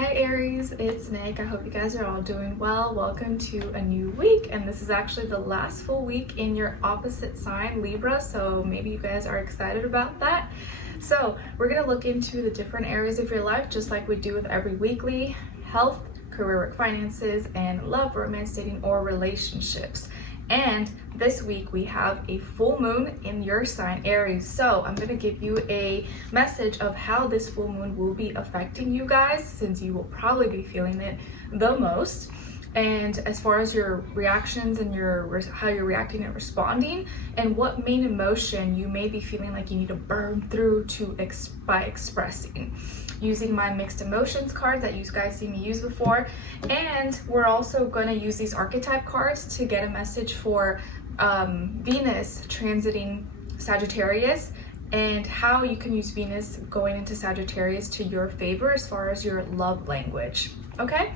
Hi Aries, it's Nick. I hope you guys are all doing well. Welcome to a new week, and this is actually the last full week in your opposite sign, Libra, so maybe you guys are excited about that. So we're going to look into the different areas of your life, just like we do with every weekly: health, career, work, finances, and love, romance, dating, or relationships. And this week we have a full moon in your sign, Aries. So I'm going to give you a message of how this full moon will be affecting you guys, since you will probably be feeling it the most. And as far as your reactions and how you're reacting and responding, and what main emotion you may be feeling like you need to burn through by expressing, using my mixed emotions cards that you guys see me use before. And we're also going to use these archetype cards to get a message for Venus transiting Sagittarius, and how you can use Venus going into Sagittarius to your favor as far as your love language. Okay?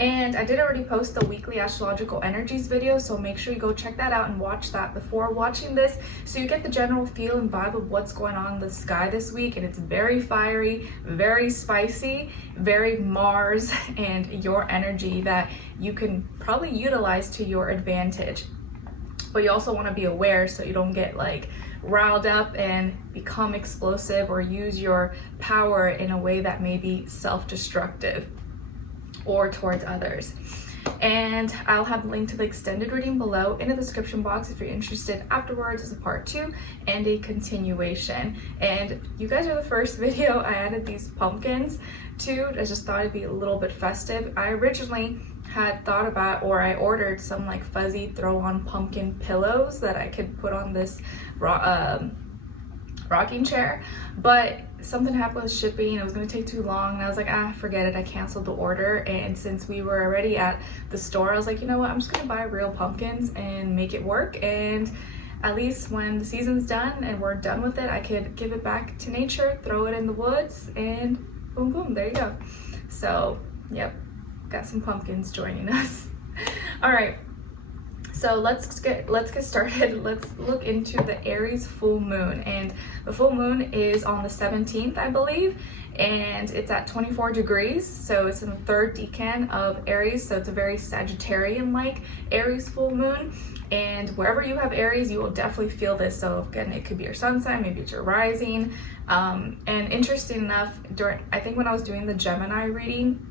And I did already post the weekly astrological energies video, so make sure you go check that out and watch that before watching this, so you get the general feel and vibe of what's going on in the sky this week. And it's very fiery, very spicy, very Mars, and your energy that you can probably utilize to your advantage. But you also want to be aware so you don't get like riled up and become explosive, or use your power in a way that may be self-destructive or towards others. And I'll have a link to the extended reading below in the description box if you're interested afterwards, as a part 2 and a continuation. And you guys are the first video I added these pumpkins to. I just thought it'd be a little bit festive. I originally had thought about, or I ordered some like fuzzy throw-on pumpkin pillows that I could put on this rocking chair, but something happened with shipping. It was going to take too long, and I was like, forget it. I canceled the order. And since we were already at the store, I was like, you know what, I'm just going to buy real pumpkins and make it work. And at least when the season's done and we're done with it, I could give it back to nature, throw it in the woods, and boom boom, there you go. So yep, got some pumpkins joining us. All right, so let's get started. Let's look into the Aries full moon. And the full moon is on the 17th, I believe, and it's at 24 degrees. So it's in the third decan of Aries. So it's a very Sagittarian-like Aries full moon. And wherever you have Aries, you will definitely feel this. So again, it could be your sun sign, maybe it's your rising. And interesting enough, I think when I was doing the Gemini reading,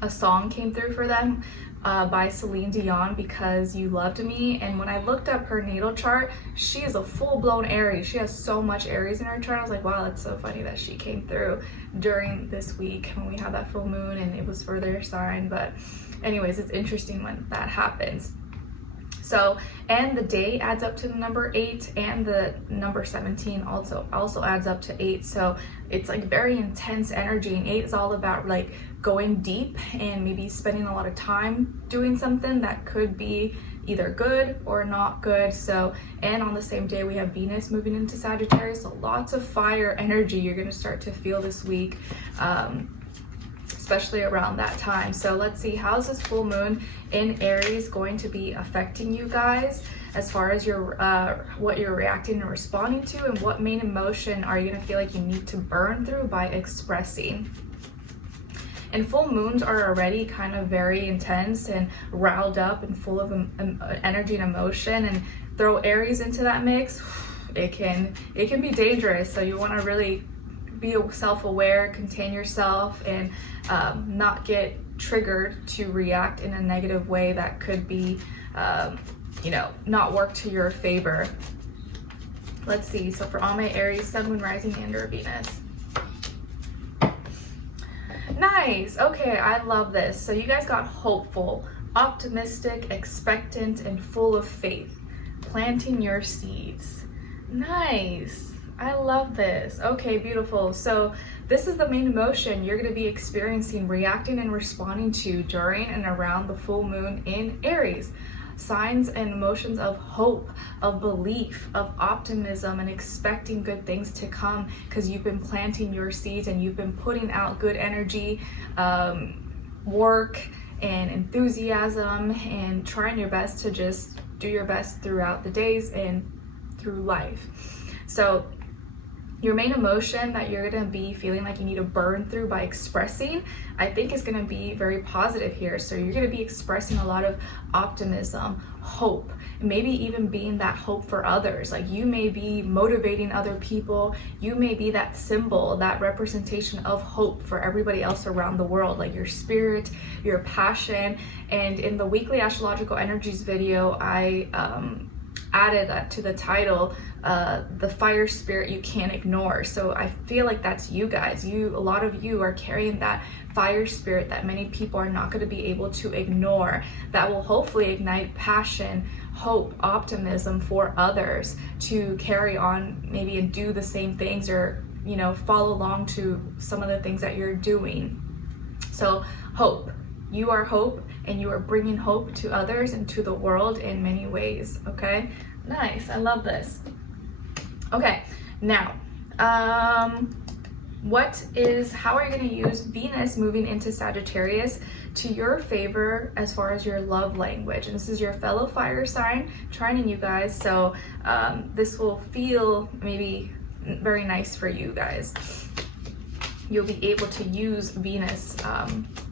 a song came through for them by Celine Dion, Because You Loved Me. And when I looked up her natal chart, she is a full-blown Aries. She has so much Aries in her chart. I was like, wow, that's so funny that she came through during this week when we had that full moon, and it was for their sign. But anyways, it's interesting when that happens. So, and the day adds up to the number 8, and the number 17 also adds up to 8. So it's like very intense energy, and 8 is all about like going deep and maybe spending a lot of time doing something that could be either good or not good. So, and on the same day we have Venus moving into Sagittarius, so lots of fire energy you're going to start to feel this week, especially around that time. So let's see, how's this full moon in Aries going to be affecting you guys, as far as your what you're reacting and responding to, and what main emotion are you going to feel like you need to burn through by expressing. And full moons are already kind of very intense and riled up and full of energy and emotion, and throw Aries into that mix, it can be dangerous. So you want to really be self-aware, contain yourself, and not get triggered to react in a negative way that could be not work to your favor. Let's see, so for all my Aries, Sun, Moon, Rising, and or Venus. Nice. Okay, I love this. So you guys got hopeful, optimistic, expectant, and full of faith, planting your seeds. Nice. I love this. Okay, beautiful. So this is the main emotion you're going to be experiencing, reacting, and responding to during and around the full moon in Aries. Signs and emotions of hope, of belief, of optimism, and expecting good things to come, because you've been planting your seeds and you've been putting out good energy, work, and enthusiasm, and trying your best to just do your best throughout the days and through life. So Your main emotion that you're going to be feeling like you need to burn through by expressing, I think is going to be very positive here. So you're going to be expressing a lot of optimism, hope, and maybe even being that hope for others. Like you may be motivating other people. You may be that symbol, that representation of hope for everybody else around the world, like your spirit, your passion. And in the weekly astrological energies video, I added that to the title, the fire spirit you can't ignore. So I feel like that's you guys. A lot of you are carrying that fire spirit that many people are not going to be able to ignore, that will hopefully ignite passion, hope, optimism for others to carry on maybe and do the same things, or follow along to some of the things that you're doing. So hope. You are hope, and you are bringing hope to others and to the world in many ways, okay? Nice, I love this. Okay, now, how are you gonna use Venus moving into Sagittarius to your favor as far as your love language? And this is your fellow fire sign, trining you guys, so this will feel maybe very nice for you guys. You'll be able to use Venus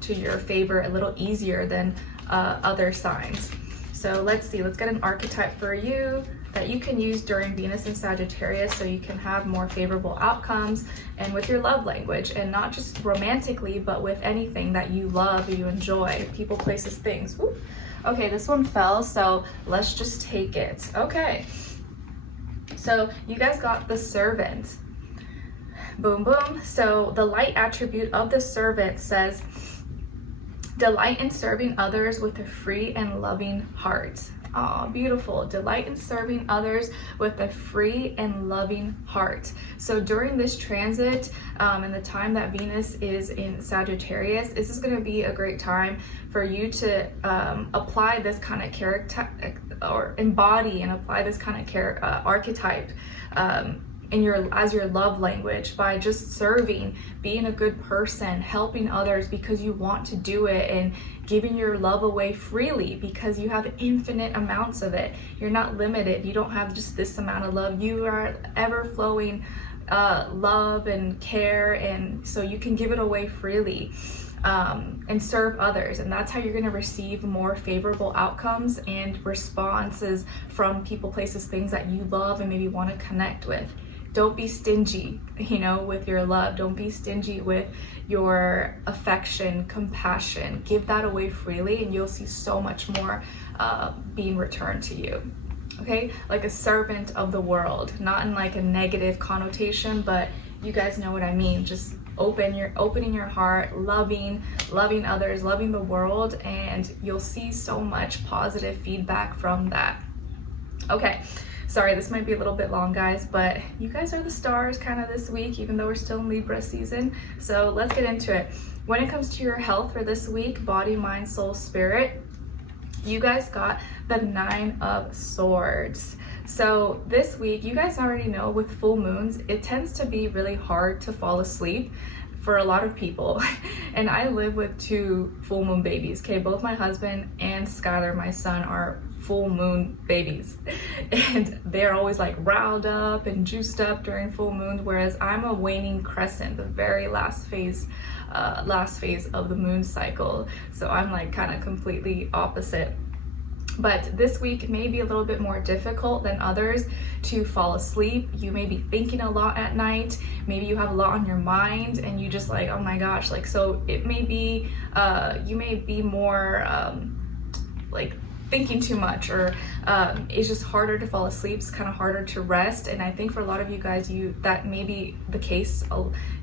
to your favor a little easier than other signs. So let's see, let's get an archetype for you that you can use during Venus in Sagittarius so you can have more favorable outcomes and with your love language, and not just romantically, but with anything that you love, you enjoy, people, places, things. Woo. Okay, this one fell, so let's just take it. Okay, so you guys got the Servant. Boom, boom. So the light attribute of the Servant says, delight in serving others with a free and loving heart. Oh, beautiful. Delight in serving others with a free and loving heart. So during this transit and the time that Venus is in Sagittarius, this is going to be a great time for you to apply this kind of character, or embody and apply this kind of archetype as your love language, by just serving, being a good person, helping others because you want to do it, and giving your love away freely because you have infinite amounts of it. You're not limited. You don't have just this amount of love. You are ever flowing love and care, and so you can give it away freely and serve others, and that's how you're going to receive more favorable outcomes and responses from people, places, things that you love and maybe want to connect with. Don't be stingy, with your love. Don't be stingy with your affection, compassion. Give that away freely, and you'll see so much more being returned to you. Okay, like a servant of the world, not in like a negative connotation, but you guys know what I mean. Just opening your heart, loving others, loving the world, and you'll see so much positive feedback from that. Okay. Sorry, this might be a little bit long, guys, but you guys are the stars kind of this week, even though we're still in Libra season. So let's get into it. When it comes to your health for this week, body, mind, soul, spirit, you guys got the 9 of Swords. So this week, you guys already know with full moons, it tends to be really hard to fall asleep for a lot of people. And I live with 2 full moon babies, okay? Both my husband and Skylar, my son, are full moon babies, and they're always like riled up and juiced up during full moons, whereas I'm a waning crescent, the very last phase of the moon cycle. So I'm like kind of completely opposite. But this week may be a little bit more difficult than others to fall asleep. You may be thinking a lot at night. Maybe you have a lot on your mind and you just like, oh my gosh, like, so it may be, you may be more like thinking too much, or it's just harder to fall asleep. It's kind of harder to rest. And I think for a lot of you guys, that may be the case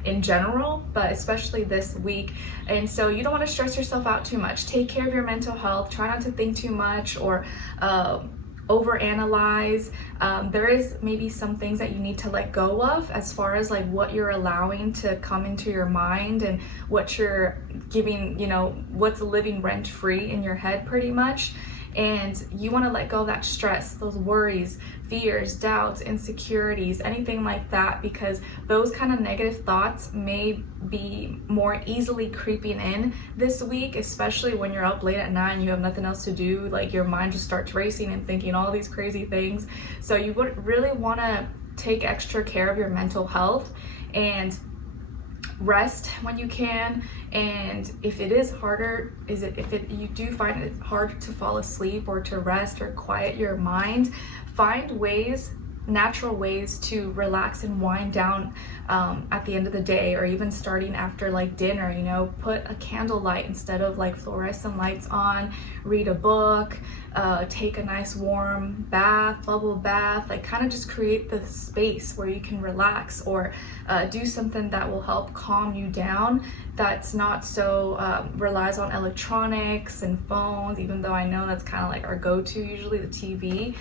in general, but especially this week. And so you don't want to stress yourself out too much. Take care of your mental health. Try not to think too much or overanalyze. There is maybe some things that you need to let go of as far as like what you're allowing to come into your mind and what you're giving, what's living rent free in your head pretty much. And you want to let go of that stress, those worries, fears, doubts, insecurities, anything like that, because those kind of negative thoughts may be more easily creeping in this week, especially when you're up late at night and you have nothing else to do. Like your mind just starts racing and thinking all these crazy things. So you would really want to take extra care of your mental health and rest when you can. And if it is harder, you do find it hard to fall asleep or to rest or quiet your mind, find natural ways to relax and wind down at the end of the day, or even starting after like dinner. You know, put a candle light instead of like fluorescent lights on, read a book, take a nice warm bath, bubble bath, like kind of just create the space where you can relax, or do something that will help calm you down, that's not so relies on electronics and phones, even though I know that's kind of like our go-to usually, the TV.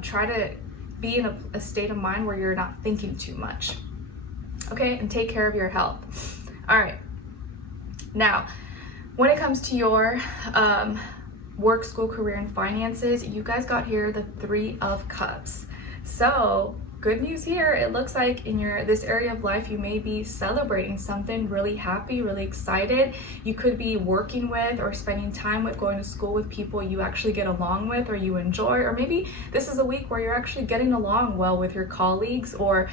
Try to be in a state of mind where you're not thinking too much, okay? And take care of your health. All right, now when it comes to your work, school, career, and finances, you guys got here the 3 of Cups. So good news here, it looks like in this area of life, you may be celebrating something, really happy, really excited. You could be working with or spending time with, going to school with people you actually get along with or you enjoy, or maybe this is a week where you're actually getting along well with your colleagues, or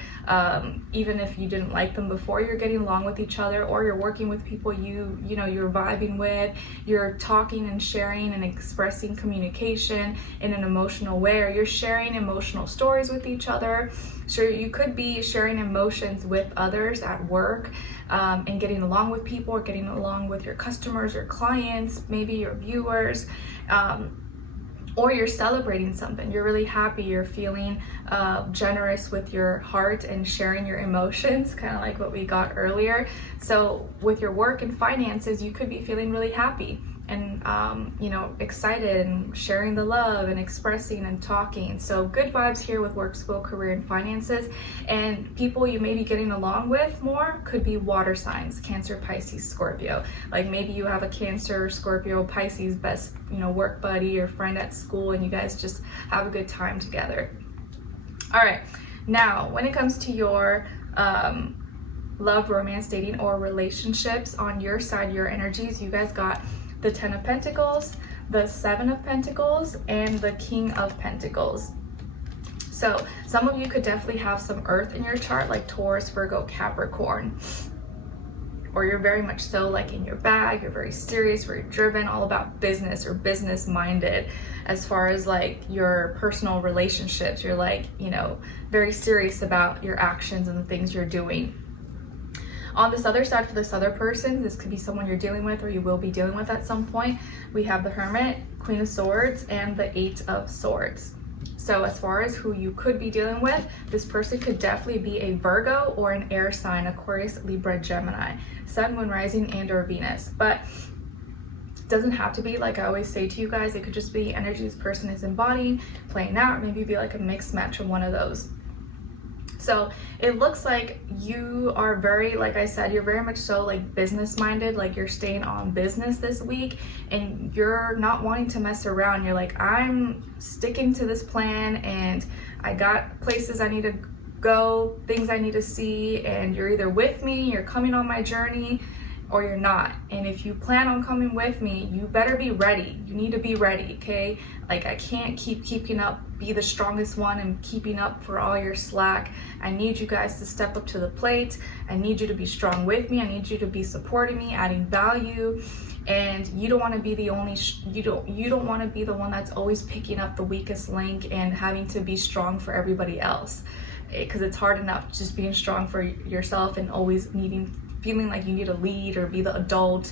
even if you didn't like them before, you're getting along with each other, or you're working with people you know you're vibing with, you're talking and sharing and expressing communication in an emotional way, or you're sharing emotional stories with each other. So you could be sharing emotions with others at work, and getting along with people, or getting along with your customers or clients, maybe your viewers, or you're celebrating something. You're really happy, you're feeling generous with your heart and sharing your emotions, kind of like what we got earlier. So with your work and finances, you could be feeling really happy and you know, excited and sharing the love and expressing and talking. So good vibes here with work, school, career, and finances. And people you may be getting along with more could be water signs: Cancer, Pisces, Scorpio. Like maybe you have a Cancer, Scorpio, Pisces best, you know, work buddy or friend at school, and you guys just have a good time together. All right, now when it comes to your love, romance, dating, or relationships, on your side, your energies, you guys got the 10 of Pentacles, the 7 of Pentacles, and the King of Pentacles. So some of you could definitely have some earth in your chart, like Taurus, Virgo, Capricorn, or you're very much so like in your bag, you're very serious, very driven, all about business or business minded. As far as like your personal relationships, you're like, you know, very serious about your actions and the things you're doing. On this other side, for this other person, this could be someone you're dealing with or you will be dealing with at some point, we have the Hermit, Queen of Swords, and the 8 of Swords. So as far as who you could be dealing with, this person could definitely be a Virgo or an air sign, Aquarius, Libra, Gemini, Sun, Moon, Rising, and or Venus. But it doesn't have to be, like I always say to you guys, it could just be energy this person is embodying, playing out, or maybe be like a mixed match of one of those. So it looks like you are very, like I said, you're very much so like business minded, like you're staying on business this week and you're not wanting to mess around. You're like, I'm sticking to this plan and I got places I need to go, things I need to see, and you're either with me, you're coming on my journey, or you're not. And if you plan on coming with me, you better be ready. You need to be ready, okay? Like I can't keep keeping up, be the strongest one and keeping up for all your slack. I need you guys to step up to the plate. I need you to be strong with me. I need you to be supporting me, adding value. And you don't want to be the only, you don't want to be the one that's always picking up the weakest link and having to be strong for everybody else. Because it's hard enough just being strong for yourself and always feeling like you need to lead or be the adult,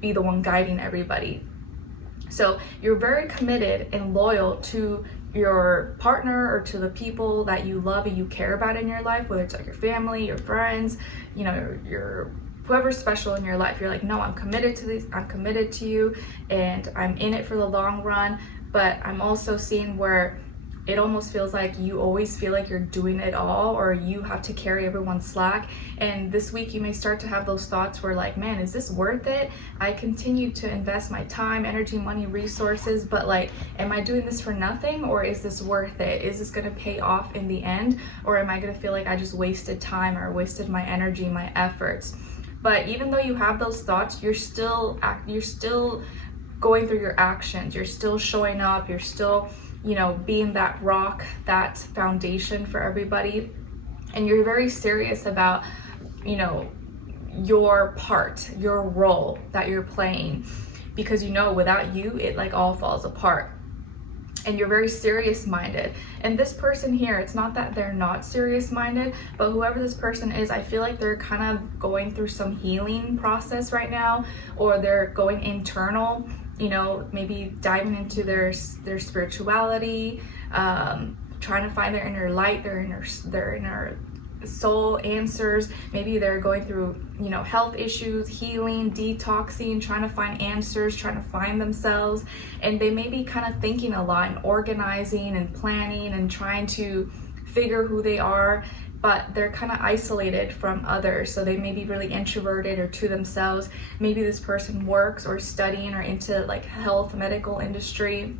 be the one guiding everybody. So you're very committed and loyal to your partner or to the people that you love and you care about in your life, whether it's like your family, your friends, you know, your whoever's special in your life. You're like, no, I'm committed to this, I'm committed to you, and I'm in it for the long run. But I'm also seeing where it almost feels like you always feel like you're doing it all, or you have to carry everyone's slack. And this week you may start to have those thoughts where like, man, is this worth it? I continue to invest my time, energy, money, resources, but like, am I doing this for nothing, or is this worth it? Is this gonna pay off in the end? Or am I gonna feel like I just wasted time or wasted my energy, my efforts? But even though you have those thoughts, you're still going through your actions, you're still showing up, you're still you know, being that rock, that foundation for everybody. And you're very serious about, you know, your part, your role that you're playing, because you know without you it like all falls apart. And you're very serious minded. And this person here, it's not that they're not serious minded, but whoever this person is, I feel like they're kind of going through some healing process right now, or they're going internal, you know, maybe diving into their spirituality, trying to find their inner light, their inner soul answers. Maybe they're going through, you know, health issues, healing, detoxing, trying to find answers, trying to find themselves. And they may be kind of thinking a lot and organizing and planning and trying to figure who they are, but they're kind of isolated from others. So they may be really introverted or to themselves. Maybe this person works or studying or into like health, medical industry,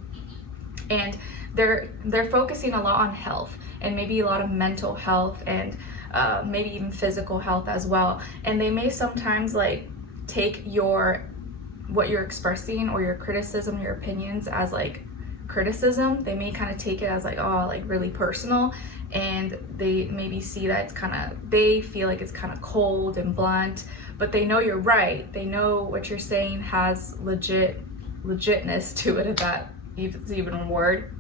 and they're focusing a lot on health, and maybe a lot of mental health, and maybe even physical health as well. And they may sometimes like take what you're expressing or your criticism, your opinions as like criticism. They may kind of take it as like, oh, like really personal, and they maybe see that they feel like it's kind of cold and blunt, but they know you're right. They know what you're saying has legitness to it, if that is even a word.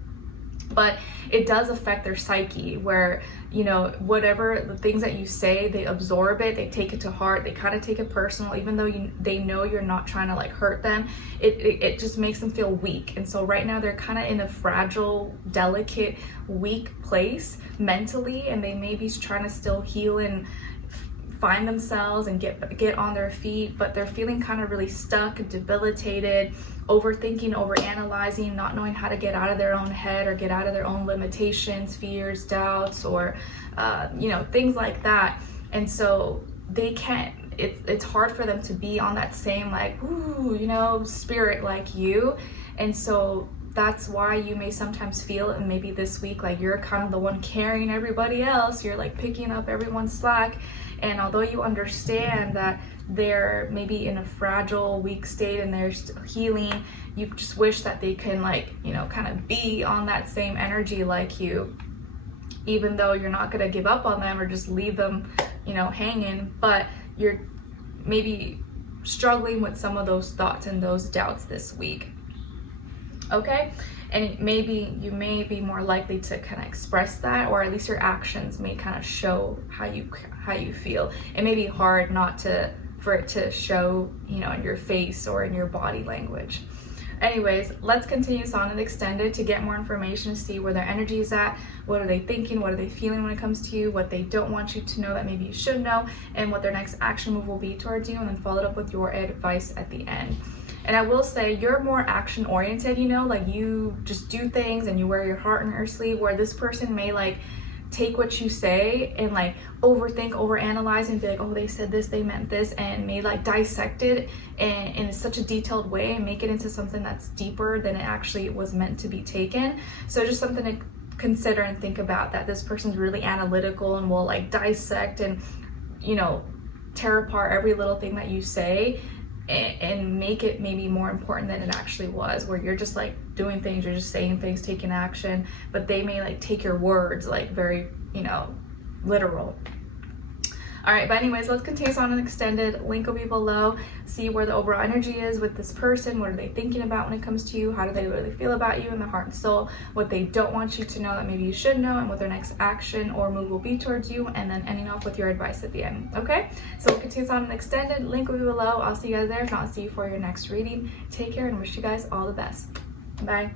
But it does affect their psyche, where, you know, whatever the things that you say, they absorb it, they take it to heart, they kind of take it personal, even though they know you're not trying to like hurt them. It just makes them feel weak. And so right now they're kind of in a fragile, delicate, weak place mentally, and they may be trying to still heal and find themselves and get on their feet, but they're feeling kind of really stuck, debilitated, overthinking, overanalyzing, not knowing how to get out of their own head or get out of their own limitations, fears, doubts, or you know, things like that. And so they can't, it's hard for them to be on that same like, ooh, you know, spirit like you. And so that's why you may sometimes feel, and maybe this week, like you're kind of the one carrying everybody else. You're like picking up everyone's slack. And although you understand that they're maybe in a fragile, weak state and they're still healing, you just wish that they can, like, you know, kind of be on that same energy like you, even though you're not going to give up on them or just leave them, you know, hanging. But you're maybe struggling with some of those thoughts and those doubts this week. Okay, and maybe you may be more likely to kind of express that, or at least your actions may kind of show how you feel. It may be hard for it to show, you know, in your face or in your body language. Anyways, let's continue this on and extended to get more information, to see where their energy is at, what are they thinking, what are they feeling when it comes to you, what they don't want you to know that maybe you should know, and what their next action move will be towards you, and then follow it up with your advice at the end. And I will say, you're more action oriented, you know, like you just do things and you wear your heart on your sleeve, where this person may like take what you say and like overthink, overanalyze, and be like, oh, they said this, they meant this, and may like dissect it in such a detailed way and make it into something that's deeper than it actually was meant to be taken. So just something to consider and think about, that this person's really analytical and will like dissect and, you know, tear apart every little thing that you say and make it maybe more important than it actually was, where you're just like doing things, you're just saying things, taking action, but they may like take your words like very, you know, literal. All right, but anyways, let's continue on an extended. Link will be below. See where the overall energy is with this person. What are they thinking about when it comes to you? How do they really feel about you in their heart and soul? What they don't want you to know that maybe you should know, and what their next action or move will be towards you, and then ending off with your advice at the end. Okay, so we'll continue on an extended. Link will be below. I'll see you guys there. If not, I'll see you for your next reading. Take care and wish you guys all the best. Bye.